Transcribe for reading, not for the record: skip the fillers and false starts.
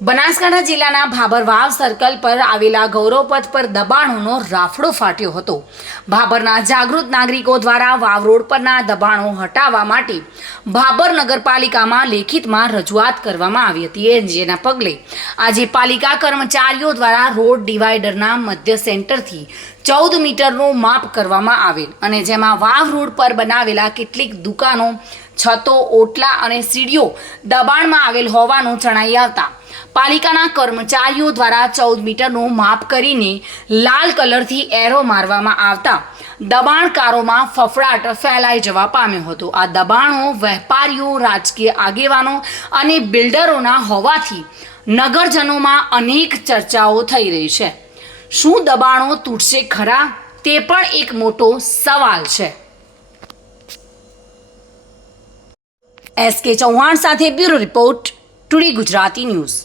બનાસકાંઠા જિલ્લાના ભાભર વાવ સર્કલ પર આવેલા ગૌરવપથ પર દબાણોનો રાફડો ફાટ્યો હતો। ભાભરના જાગૃત નાગરિકો દ્વારા વાવ રોડ પરના દબાણો હટાવવા માટે ભાભર નગરપાલિકામાં લેખિતમાં રજૂઆત કરવામાં આવી હતી, જેના પગલે આજે પાલિકા કર્મચારીઓ દ્વારા રોડ ડિવાઈડરના મધ્ય સેન્ટરથી 14 મીટરનું માપ કરવામાં આવેલ અને જેમાં વાવ રોડ પર બનાવેલા કેટલીક દુકાનો, છતો, ઓટલા અને સીડીઓ દબાણમાં આવેલ હોવાનું જણાઈ આવતા પાલિકાના કર્મચારીઓ દ્વારા 14 મીટરનું માપ કરીને લાલ કલરથી એરો મારવામાં આવતા દબાણકારોમાં ફફડાટ ફેલાઈ જવા પામ્યો હતો। આ દબાણો વેપારીઓ, રાજકીય આગેવાનો અને બિલ્ડરોના હોવાથી નગરજનોમાં અનેક ચર્ચાઓ થઈ રહી છે। શું દબાણો તૂટશે ખરા, તે પણ એક મોટો સવાલ છે। SK ચૌહાણ સાથે bureau report, today Gujarati news.